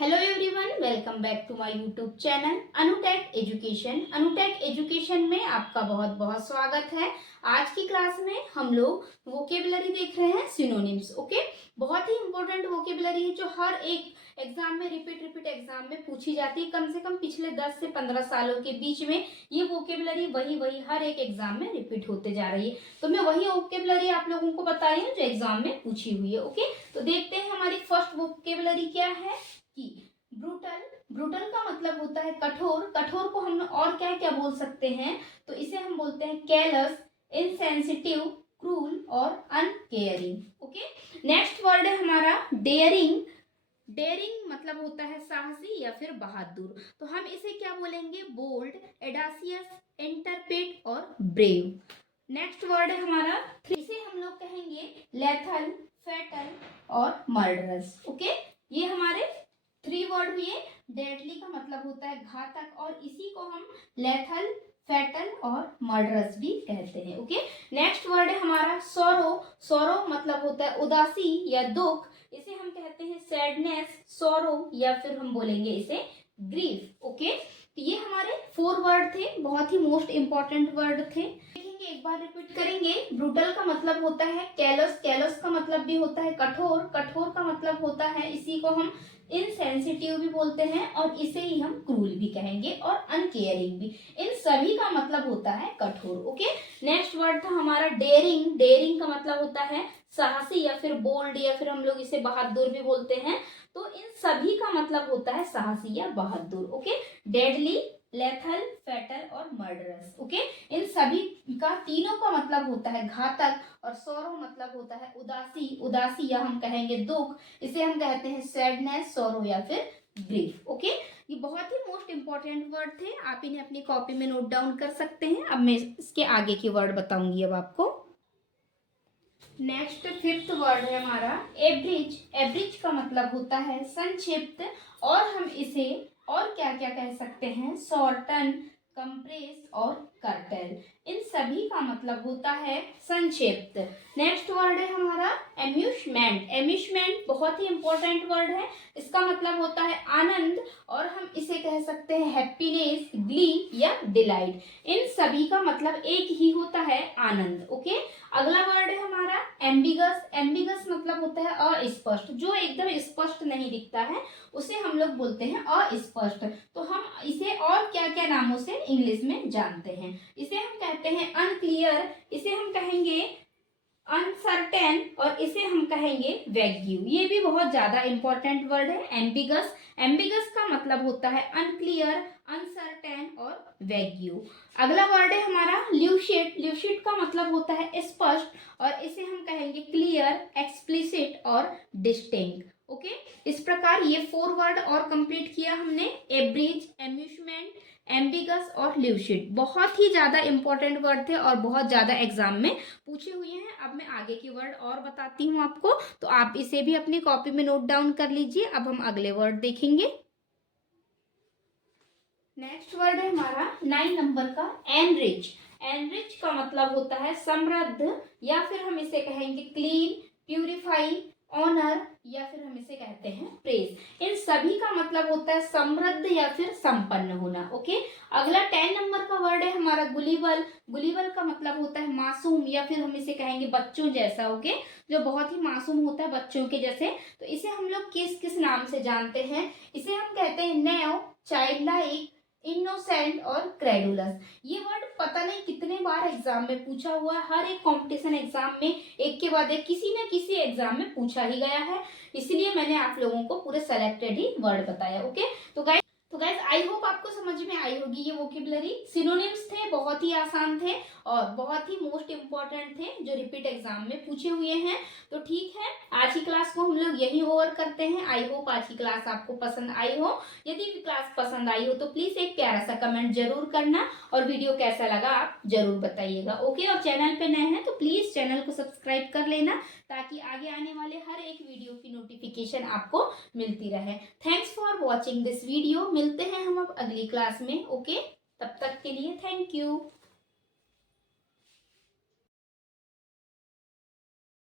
Hello everyone, welcome back to my YouTube channel Anutech Education. Anutech Education में आपका बहुत बहुत स्वागत है। आज की क्लास में हम लोग वोकेबलरी देख रहे हैं, सिनोनिम्स। ओके, बहुत ही इंपॉर्टेंट वोकेबलरी है जो हर एक एग्जाम में रिपीट एग्जाम में पूछी जाती है। कम से कम पिछले 10 से 15 सालों के बीच में ये वोकेबलरी वही हर एक एग्जाम में रिपीट होते जा रही है। तो मैं वही वोकेबलरी आप लोगों को बताई हूँ जो एग्जाम में पूछी हुई है। ओके, तो देखते हैं हमारी फर्स्ट वोकेबलरी क्या है कि ब्रूटल। ब्रूटल का मतलब होता है कठोर। कठोर को हम और क्या क्या बोल सकते हैं, तो इसे हम बोलते हैं कैलस, इनसेंसिटिव, क्रूल और अनकेयरिंग। ओके, नेक्स्ट वर्ड है हमारा डेयरिंग। डेयरिंग मतलब होता है साहसी या फिर बहादुर। तो हम इसे क्या बोलेंगे, बोल्ड, एडासियस, इंटरपेट और ब्रेव। नेक्स्ट वर्ड है हमारा इसे हम लोग कहेंगे लेथल, फैटल और मर्डरस। ओके, ये हमारे 3 वर्ड हुए। डेडली का मतलब होता है घातक और इसी को हम लेथल, फैटल और मर्डरस भी कहते हैं। ओके, नेक्स्ट वर्ड है हमारा सोरो। सोरो मतलब होता है उदासी या दुख, इसे हम कहते हैं सैडनेस, सोरो या फिर हम बोलेंगे इसे ग्रीफ। ओके, तो ये हमारे 4 वर्ड थे, बहुत ही मोस्ट इंपॉर्टेंट वर्ड थे। देखेंगे, एक बार रिपीट करेंगे। ब्रूटल का मतलब होता है कैलस। कैलस का मतलब भी होता है कठोर। कठोर का मतलब होता है, इसी को हम इनसेंसिटिव भी बोलते हैं और इसे ही हम क्रूल भी कहेंगे और अनकेयरिंग भी। इन सभी का मतलब होता है कठोर। ओके, नेक्स्ट वर्ड था हमारा डेयरिंग। डेयरिंग का मतलब होता है साहसी या फिर बोल्ड या फिर हम लोग इसे बहादुर भी बोलते हैं। तो इन सभी का मतलब होता है साहसी या बहादुर। ओके, डेडली, लेथल, फैटल और मर्डरस। ओके, इन सभी का तीनों का मतलब होता है घातक और सोरो मतलब होता है उदासी। उदासी या हम कहेंगे दुख, इसे हम कहते हैं सैडनेस, सोरो या फिर ग्रीफ। ओके, ये बहुत ही मोस्ट इंपॉर्टेंट वर्ड थे, आप इन्हें अपनी कॉपी में नोट डाउन कर सकते हैं। अब मैं इसके आगे की वर्ड बताऊंगी अब आपको। नेक्स्ट 5th वर्ड है हमारा एवरेज। एवरेज का मतलब होता है संक्षिप्त और हम इसे और क्या क्या कह सकते हैं, शॉर्टन, कंप्रेस और कर्टल। इन सभी का मतलब होता है संक्षिप्त। नेक्स्ट वर्ड है हमारा एम्यूजमेंट। एम्यूजमेंट बहुत ही इंपॉर्टेंट वर्ड है, इसका मतलब होता है आनंद और हम इसे कह सकते हैं हैप्पीनेस, ग्ली या डिलाइट। इन सभी का मतलब एक ही होता है, आनंद। ओके, अगला वर्ड है हमारा एम्बिगस। एम्बिगस मतलब होता है अस्पष्ट, जो एकदम स्पष्ट नहीं दिखता है उसे हम लोग बोलते हैं अस्पष्ट। तो हम इसे और क्या क्या नामों से इंग्लिश में जानते हैं, इसे हम कहते हैं अनक्लियर, इसे हम कहेंगे अनसर्टेन और इसे हम कहेंगे वैग्यू। ये भी बहुत ज्यादा इंपॉर्टेंट वर्ड है एम्बिगस। एम्बिगस का मतलब होता है अनक्लियर, अनसर्टेन और वैग्यू। अगला वर्ड है हमारा ल्यूशिड। ल्यूशिड का मतलब होता है स्पष्ट और इसे हम कहेंगे क्लियर, एक्सप्लिसिट और डिस्टिंक्ट। ओके, इस प्रकार ये 4 वर्ड और कंप्लीट किया हमने, एब्रिज, एम्यूजमेंट, एम्बिगस और ल्यूशिड। बहुत ही ज्यादा इंपॉर्टेंट वर्ड थे और बहुत ज्यादा एग्जाम में पूछे हुए हैं। अब मैं आगे की वर्ड और बताती हूँ आपको, तो आप इसे भी अपनी कॉपी में नोट डाउन कर लीजिए। अब हम अगले वर्ड देखेंगे। नेक्स्ट वर्ड है हमारा 9 नंबर का एनरिच। एनरिच का मतलब होता है समृद्ध या फिर हम इसे कहेंगे क्लीन, प्यूरिफाई, ऑनर या फिर हम इसे कहते हैं प्रेज। इन सभी का मतलब होता है समृद्ध या फिर संपन्न होना। ओके, अगला 10 नंबर का वर्ड है हमारा गुलिबल। गुलिबल का मतलब होता है मासूम या फिर हम इसे कहेंगे बच्चों जैसा। ओके, जो बहुत ही मासूम होता है बच्चों के जैसे। तो इसे हम लोग किस किस नाम से जानते हैं, इसे हम कहते हैं नैव, चाइल्ड लाइक, इनोसेंट और क्रेडुलस। ये वर्ड पता नहीं कितने बार एग्जाम में पूछा हुआ है, हर एक कंपटीशन एग्जाम में एक के बाद एक किसी न किसी एग्जाम में पूछा ही गया है, इसलिए मैंने आप लोगों को पूरे सेलेक्टेड ही वर्ड बताया। ओके, तो गाइस आई होप आपको समझ में आई होगी ये वोकेबलरी। सिनोनिम्स थे, बहुत ही आसान थे और बहुत ही मोस्ट इंपॉर्टेंट थे जो रिपीट एग्जाम में पूछे हुए हैं। तो ठीक है, आज की क्लास को हम लोग यही ओवर करते हैं। आई होप आज की क्लास आपको पसंद आई हो। यदि क्लास पसंद आई हो तो प्लीज एक प्यारा सा कमेंट जरूर करना और वीडियो कैसा लगा आप जरूर बताइएगा। ओके, और चैनल पे नए हैं तो प्लीज चैनल को सब्सक्राइब कर लेना ताकि आगे आने वाले हर एक वीडियो की नोटिफिकेशन आपको मिलती रहे। Thanks for watching this video. मिलते हैं हम अब अगली क्लास में। ओके, तब तक के लिए थैंक यू।